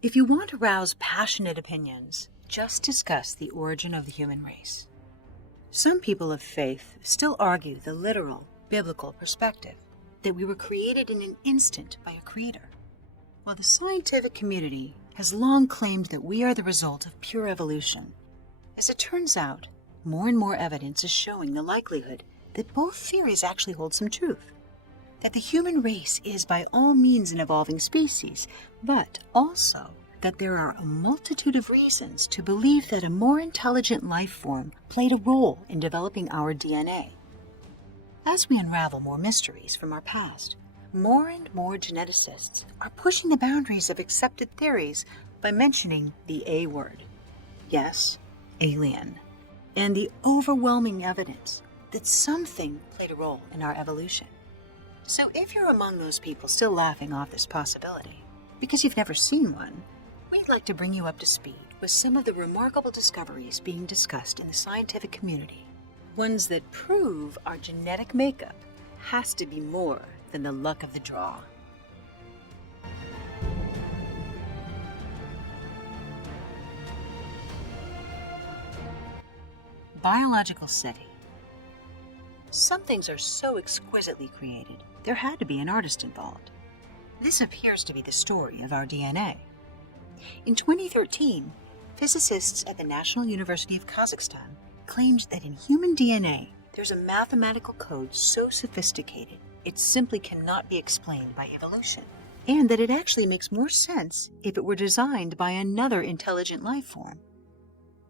If you want to rouse passionate opinions, just discuss the origin of the human race. Some people of faith still argue the literal, biblical perspective, that we were created in an instant by a creator, while the scientific community has long claimed that we are the result of pure evolution. As it turns out, more and more evidence is showing the likelihood that both theories actually hold some truth. That the human race is by all means an evolving species, but also that there are a multitude of reasons to believe that a more intelligent life form played a role in developing our DNA. As we unravel more mysteries from our past, more and more geneticists are pushing the boundaries of accepted theories by mentioning the A word. Yes, alien. And the overwhelming evidence that something played a role in our evolution. So if you're among those people still laughing off this possibility, because you've never seen one, we'd like to bring you up to speed with some of the remarkable discoveries being discussed in the scientific community. Ones that prove our genetic makeup has to be more than the luck of the draw. Biological SETI. Some things are so exquisitely created, there had to be an artist involved. This appears to be the story of our DNA. In 2013, physicists at the National University of Kazakhstan claimed that in human DNA, there's a mathematical code so sophisticated it simply cannot be explained by evolution, and that it actually makes more sense if it were designed by another intelligent life form.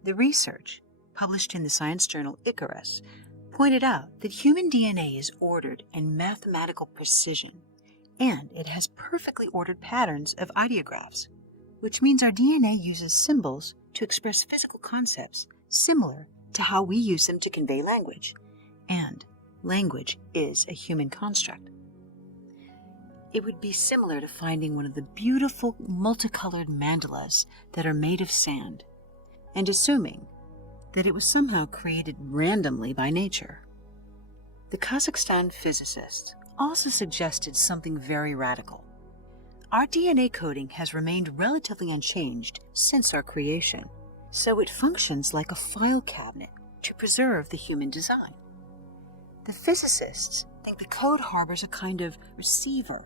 The research, published in the science journal Icarus, pointed out that human DNA is ordered in mathematical precision, and it has perfectly ordered patterns of ideographs, which means our DNA uses symbols to express physical concepts similar to how we use them to convey language, and language is a human construct. It would be similar to finding one of the beautiful multicolored mandalas that are made of sand, and assuming that it was somehow created randomly by nature. The Kazakhstan physicists also suggested something very radical. Our DNA coding has remained relatively unchanged since our creation, so it functions like a file cabinet to preserve the human design. The physicists think the code harbors a kind of receiver,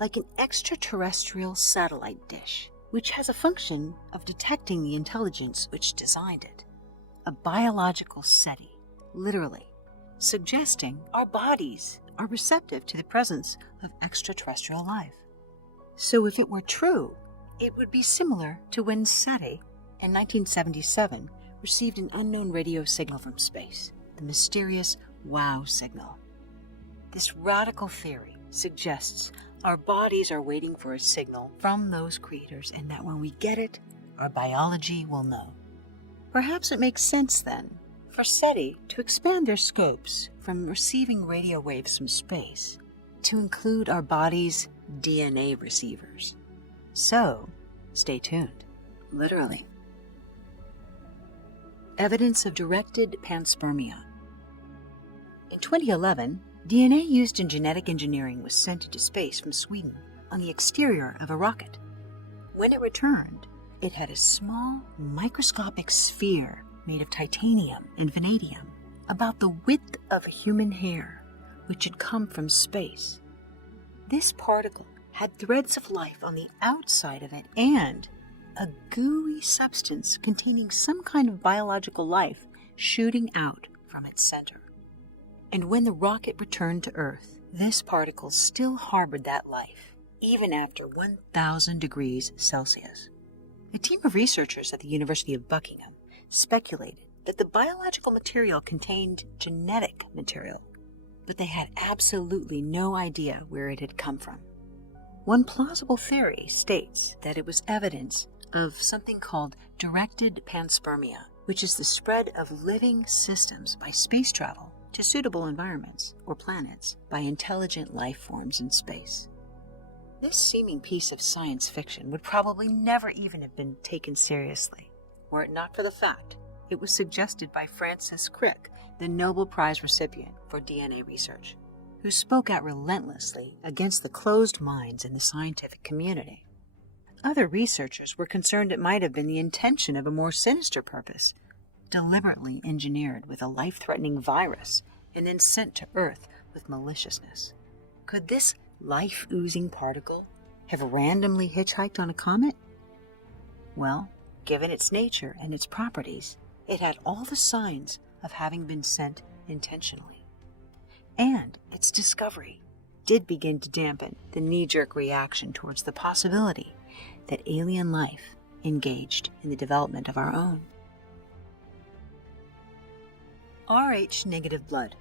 like an extraterrestrial satellite dish, which has a function of detecting the intelligence which designed it. A biological SETI, literally, suggesting our bodies are receptive to the presence of extraterrestrial life. So if it were true, it would be similar to when SETI, in 1977, received an unknown radio signal from space, the mysterious WOW signal. This radical theory suggests our bodies are waiting for a signal from those creators, and that when we get it, our biology will know. Perhaps it makes sense, then, for SETI to expand their scopes from receiving radio waves from space to include our body's DNA receivers. So, stay tuned. Literally. Evidence of directed panspermia. In 2011, DNA used in genetic engineering was sent into space from Sweden on the exterior of a rocket. When it returned, it had a small, microscopic sphere made of titanium and vanadium, about the width of a human hair, which had come from space. This particle had threads of life on the outside of it and a gooey substance containing some kind of biological life shooting out from its center. And when the rocket returned to Earth, this particle still harbored that life, even after 1,000 degrees Celsius. A team of researchers at the University of Buckingham speculated that the biological material contained genetic material, but they had absolutely no idea where it had come from. One plausible theory states that it was evidence of something called directed panspermia, which is the spread of living systems by space travel to suitable environments or planets by intelligent life forms in space. This seeming piece of science fiction would probably never even have been taken seriously, were it not for the fact it was suggested by Francis Crick, the Nobel Prize recipient for DNA research, who spoke out relentlessly against the closed minds in the scientific community. Other researchers were concerned it might have been the intention of a more sinister purpose, deliberately engineered with a life-threatening virus and then sent to Earth with maliciousness. Could this life-oozing particle have randomly hitchhiked on a comet? Well, given its nature and its properties, it had all the signs of having been sent intentionally. And its discovery did begin to dampen the knee-jerk reaction towards the possibility that alien life engaged in the development of our own. Rh-negative blood.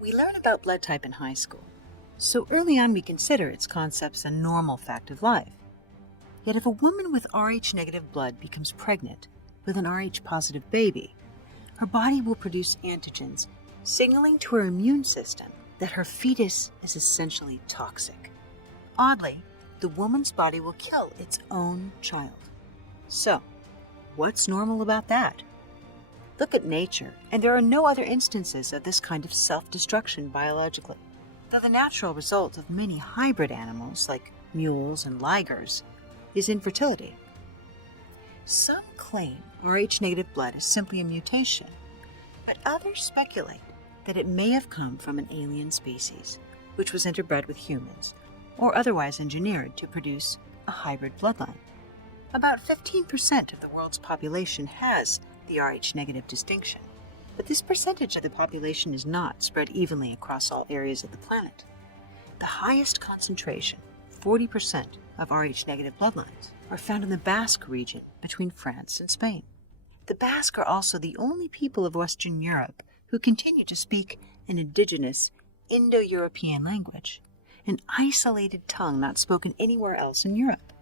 We learn about blood type in high school, so early on we consider its concepts a normal fact of life. Yet if a woman with Rh-negative blood becomes pregnant with an Rh-positive baby, her body will produce antigens signaling to her immune system that her fetus is essentially toxic. Oddly, the woman's body will kill its own child. So, what's normal about that? Look at nature, and there are no other instances of this kind of self-destruction biologically, though the natural result of many hybrid animals, like mules and ligers, is infertility. Some claim Rh-negative blood is simply a mutation, but others speculate that it may have come from an alien species, which was interbred with humans, or otherwise engineered to produce a hybrid bloodline. About 15% of the world's population has the Rh-negative distinction, but this percentage of the population is not spread evenly across all areas of the planet. The highest concentration, 40% of Rh-negative bloodlines, are found in the Basque region between France and Spain. The Basque are also the only people of Western Europe who continue to speak an indigenous Indo-European language, an isolated tongue not spoken anywhere else in Europe.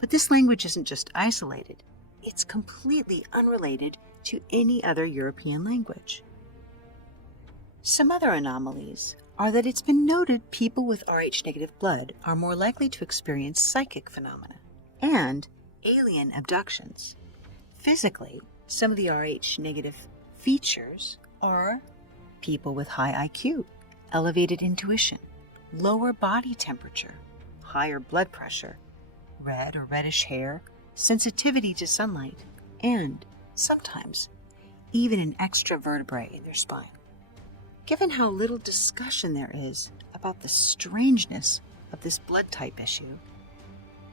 But this language isn't just isolated, it's completely unrelated to any other European language. Some other anomalies are that it's been noted people with Rh-negative blood are more likely to experience psychic phenomena and alien abductions. Physically, some of the Rh-negative features are people with high IQ, elevated intuition, lower body temperature, higher blood pressure, red or reddish hair, sensitivity to sunlight, and sometimes even an extra vertebrae in their spine. Given how little discussion there is about the strangeness of this blood type issue,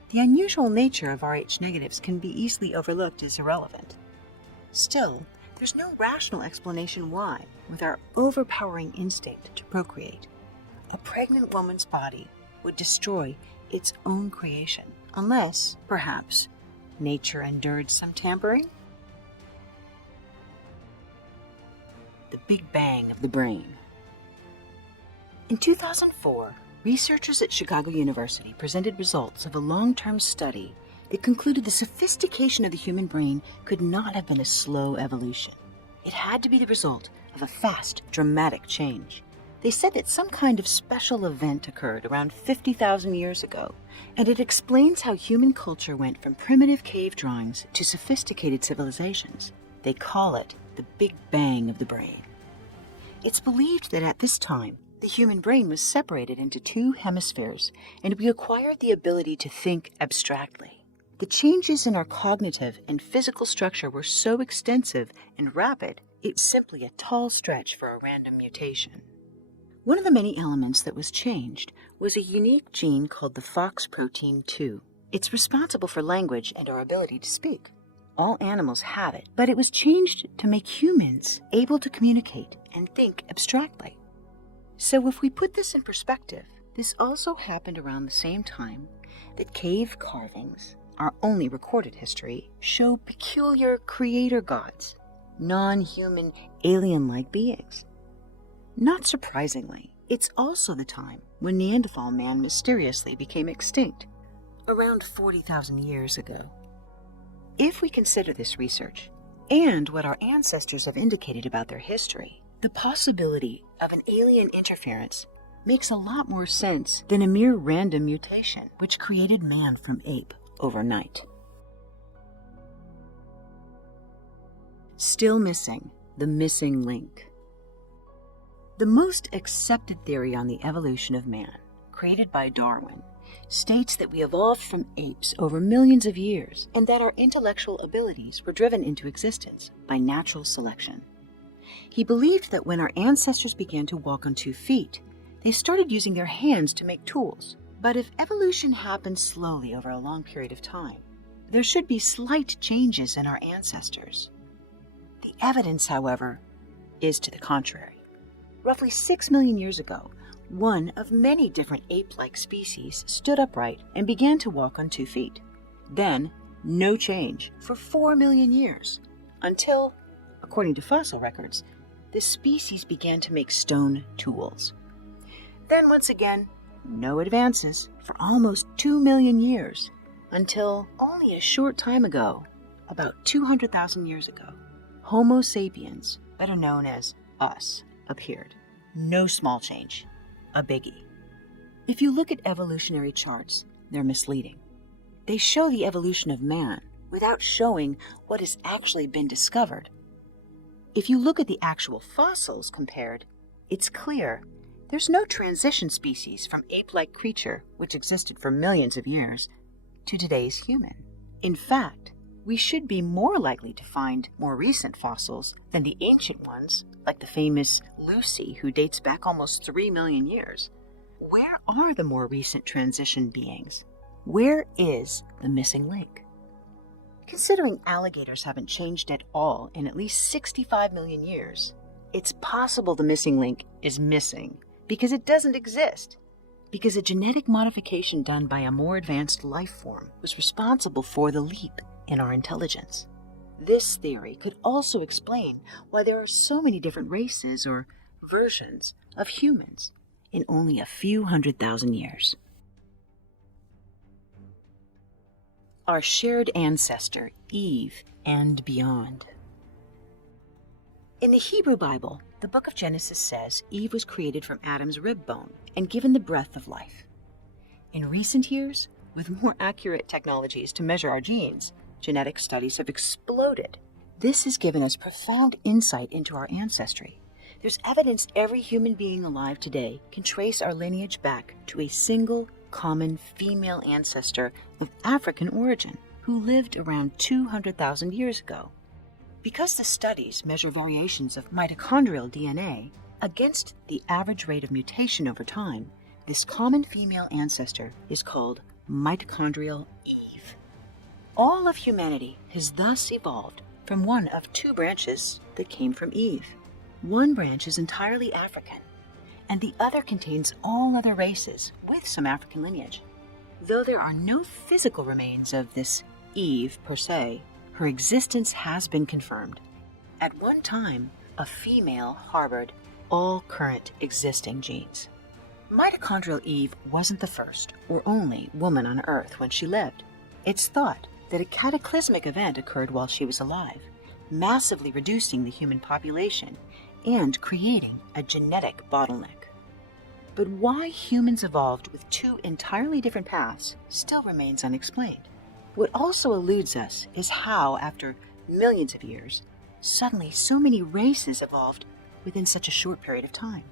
the unusual nature of Rh-negatives can be easily overlooked as irrelevant. Still, there's no rational explanation why, with our overpowering instinct to procreate, a pregnant woman's body would destroy its own creation, unless, perhaps, nature endured some tampering? The Big Bang of the brain. In 2004, researchers at Chicago University presented results of a long-term study that concluded the sophistication of the human brain could not have been a slow evolution. It had to be the result of a fast, dramatic change. They said that some kind of special event occurred around 50,000 years ago, and it explains how human culture went from primitive cave drawings to sophisticated civilizations. They call it the Big Bang of the brain. It's believed that at this time, the human brain was separated into two hemispheres, and we acquired the ability to think abstractly. The changes in our cognitive and physical structure were so extensive and rapid, it's simply a tall stretch for a random mutation. One of the many elements that was changed was a unique gene called the FOX protein 2. It's responsible for language and our ability to speak. All animals have it, but it was changed to make humans able to communicate and think abstractly. So if we put this in perspective, this also happened around the same time that cave carvings, our only recorded history, show peculiar creator gods, non-human, alien-like beings. Not surprisingly, it's also the time when Neanderthal man mysteriously became extinct, around 40,000 years ago. If we consider this research, and what our ancestors have indicated about their history, the possibility of an alien interference makes a lot more sense than a mere random mutation which created man from ape overnight. Still missing, the missing link. The most accepted theory on the evolution of man, created by Darwin, states that we evolved from apes over millions of years and that our intellectual abilities were driven into existence by natural selection. He believed that when our ancestors began to walk on 2 feet, they started using their hands to make tools. But if evolution happened slowly over a long period of time, there should be slight changes in our ancestors. The evidence, however, is to the contrary. Roughly 6 million years ago, one of many different ape-like species stood upright and began to walk on 2 feet. Then, no change for 4 million years, until, according to fossil records, this species began to make stone tools. Then once again, no advances for almost 2 million years, until only a short time ago, about 200,000 years ago, Homo sapiens, better known as us, appeared. No small change, a biggie. If you look at evolutionary charts, they're misleading. They show the evolution of man without showing what has actually been discovered. If you look at the actual fossils compared, it's clear there's no transition species from ape-like creature, which existed for millions of years, to today's human. In fact, we should be more likely to find more recent fossils than the ancient ones, like the famous Lucy, who dates back almost 3 million years. Where are the more recent transition beings? Where is the missing link? Considering alligators haven't changed at all in at least 65 million years, it's possible the missing link is missing because it doesn't exist, because a genetic modification done by a more advanced life form was responsible for the leap in our intelligence. This theory could also explain why there are so many different races or versions of humans in only a few 100,000 years. Our shared ancestor, Eve, and beyond. In the Hebrew Bible, the book of Genesis says Eve was created from Adam's rib bone and given the breath of life. In recent years, with more accurate technologies to measure our genes, genetic studies have exploded. This has given us profound insight into our ancestry. There's evidence every human being alive today can trace our lineage back to a single common female ancestor of African origin who lived around 200,000 years ago. Because the studies measure variations of mitochondrial DNA against the average rate of mutation over time, this common female ancestor is called mitochondrial Eve. All of humanity has thus evolved from one of 2 branches that came from Eve. One branch is entirely African, and the other contains all other races with some African lineage. Though there are no physical remains of this Eve per se, her existence has been confirmed. At one time, a female harbored all current existing genes. Mitochondrial Eve wasn't the first or only woman on Earth when she lived. It's thought that a cataclysmic event occurred while she was alive, massively reducing the human population and creating a genetic bottleneck. But why humans evolved with 2 entirely different paths still remains unexplained. What also eludes us is how, after millions of years, suddenly so many races evolved within such a short period of time.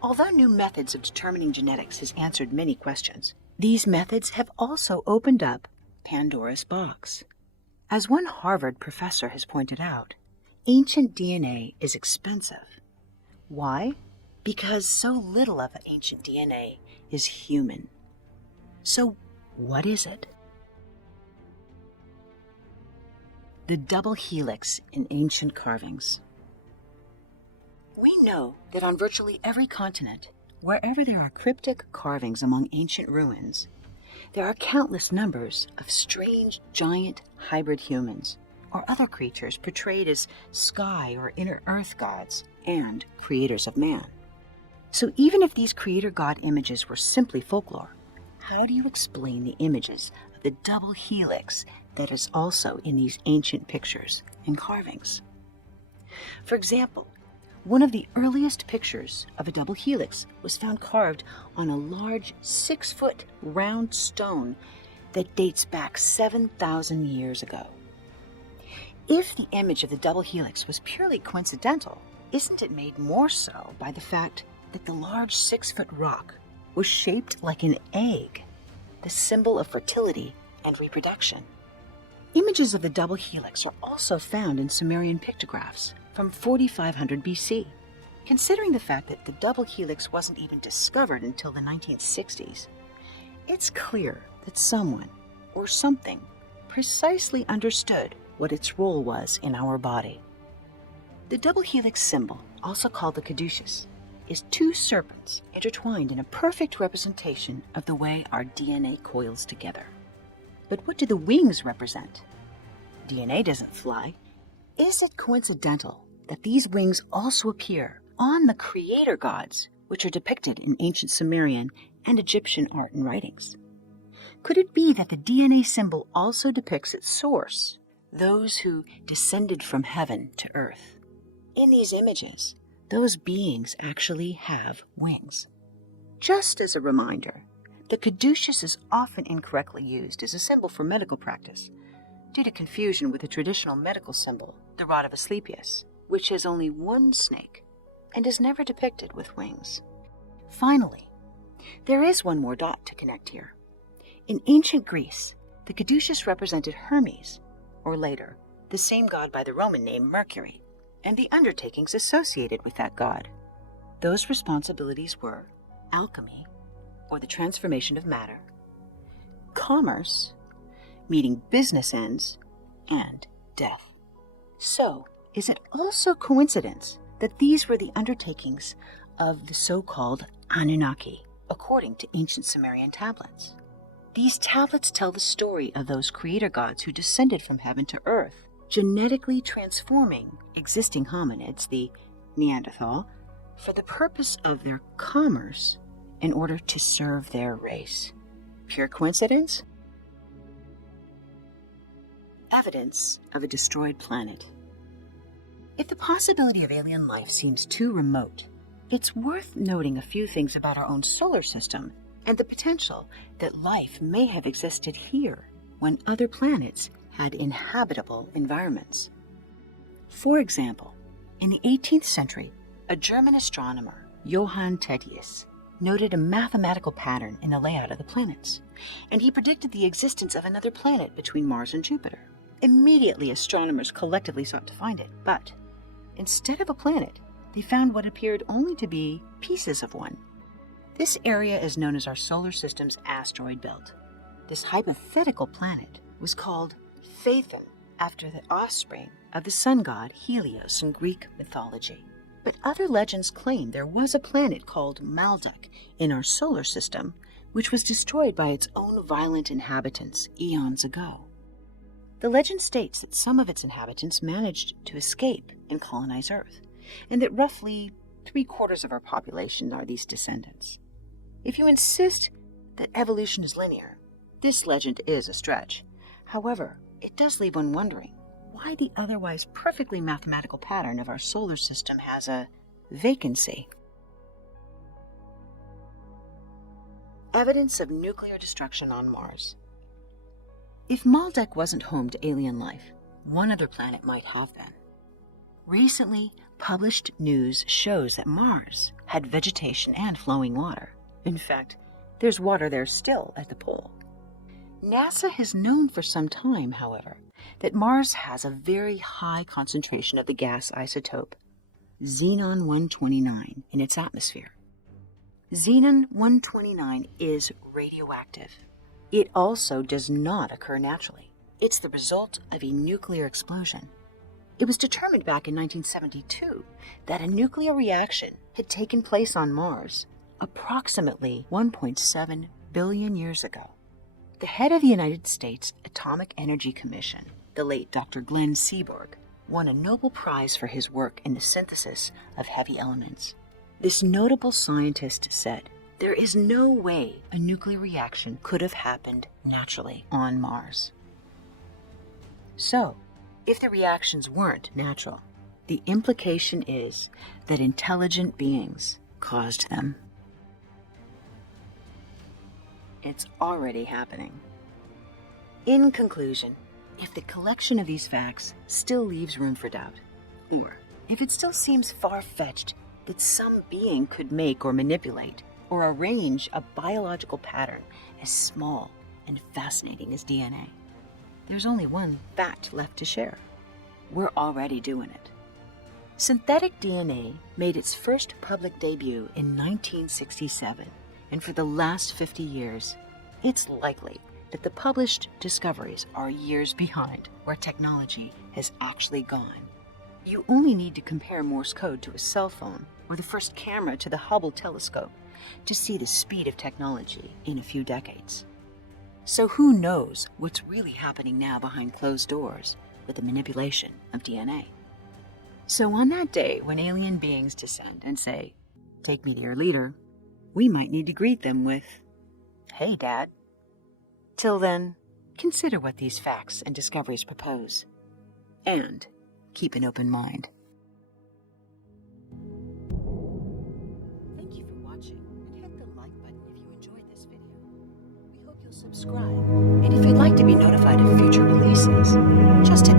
Although new methods of determining genetics has answered many questions, these methods have also opened up Pandora's box. As one Harvard professor has pointed out, ancient DNA is expensive. Why? Because so little of ancient DNA is human. So what is it? The double helix in ancient carvings. We know that on virtually every continent, wherever there are cryptic carvings among ancient ruins, there are countless numbers of strange giant hybrid humans or other creatures portrayed as sky or inner earth gods and creators of man. So even if these creator god images were simply folklore, how do you explain the images of the double helix that is also in these ancient pictures and carvings? For example, one of the earliest pictures of a double helix was found carved on a large 6-foot round stone that dates back 7,000 years ago. If the image of the double helix was purely coincidental, isn't it made more so by the fact that the large 6-foot rock was shaped like an egg? the symbol of fertility and reproduction. Images of the double helix are also found in Sumerian pictographs from 4500 BC. Considering the fact that the double helix wasn't even discovered until the 1960s, it's clear that someone or something precisely understood what its role was in our body. The double helix symbol, also called the caduceus, is two serpents intertwined in a perfect representation of the way our DNA coils together. But what do the wings represent? DNA doesn't fly. Is it coincidental that these wings also appear on the creator gods, which are depicted in ancient Sumerian and Egyptian art and writings? Could it be that the DNA symbol also depicts its source, those who descended from heaven to earth? In these images, those beings actually have wings. Just as a reminder, the caduceus is often incorrectly used as a symbol for medical practice due to confusion with the traditional medical symbol, the rod of Asclepius, which has only one snake and is never depicted with wings. Finally, there is one more dot to connect here. In ancient Greece, the caduceus represented Hermes, or later, the same god by the Roman name Mercury, and the undertakings associated with that god. Those responsibilities were alchemy, or the transformation of matter, commerce, meeting business ends, and death. So, is it also coincidence that these were the undertakings of the so-called Anunnaki, according to ancient Sumerian tablets? These tablets tell the story of those creator gods who descended from heaven to earth, genetically transforming existing hominids, the Neanderthal, for the purpose of their commerce in order to serve their race. Pure coincidence? Evidence of a destroyed planet. If the possibility of alien life seems too remote, it's worth noting a few things about our own solar system and the potential that life may have existed here when other planets had inhabitable environments. For example, in the 18th century, a German astronomer, Johann Tetius, noted a mathematical pattern in the layout of the planets, and he predicted the existence of another planet between Mars and Jupiter. Immediately, astronomers collectively sought to find it, but instead of a planet, they found what appeared only to be pieces of one. This area is known as our solar system's asteroid belt. This hypothetical planet was called Phaethon, after the offspring of the sun god Helios in Greek mythology. But other legends claim there was a planet called Maldek in our solar system, which was destroyed by its own violent inhabitants eons ago. The legend states that some of its inhabitants managed to escape and colonize Earth, and that roughly 3/4 of our population are these descendants. If you insist that evolution is linear, this legend is a stretch. However, it does leave one wondering why the otherwise perfectly mathematical pattern of our solar system has a vacancy. Evidence of nuclear destruction on Mars. If Maldek wasn't home to alien life, one other planet might have been. Recently published news shows that Mars had vegetation and flowing water. In fact, there's water there still at the pole. NASA has known for some time, however, that Mars has a very high concentration of the gas isotope xenon-129 in its atmosphere. Xenon-129 is radioactive. It also does not occur naturally. It's the result of a nuclear explosion. It was determined back in 1972 that a nuclear reaction had taken place on Mars approximately 1.7 billion years ago. The head of the United States Atomic Energy Commission, the late Dr. Glenn Seaborg, won a Nobel Prize for his work in the synthesis of heavy elements. This notable scientist said, "There is no way a nuclear reaction could have happened naturally on Mars." So, if the reactions weren't natural, the implication is that intelligent beings caused them. It's already happening. In conclusion, if the collection of these facts still leaves room for doubt, or if it still seems far-fetched that some being could make or manipulate or arrange a biological pattern as small and fascinating as DNA. There's only one fact left to share. We're already doing it. Synthetic DNA made its first public debut in 1967, and for the last 50 years, it's likely that the published discoveries are years behind where technology has actually gone. You only need to compare Morse code to a cell phone or the first camera to the Hubble telescope to see the speed of technology in a few decades. So who knows what's really happening now behind closed doors with the manipulation of DNA? So on that day when alien beings descend and say, "Take me to your leader," we might need to greet them with, "Hey, Dad." Till then, consider what these facts and discoveries propose, and keep an open mind. Thank you for watching, and hit the like button if you enjoyed this video. We hope you'll subscribe, and if you'd like to be notified of future releases, just hit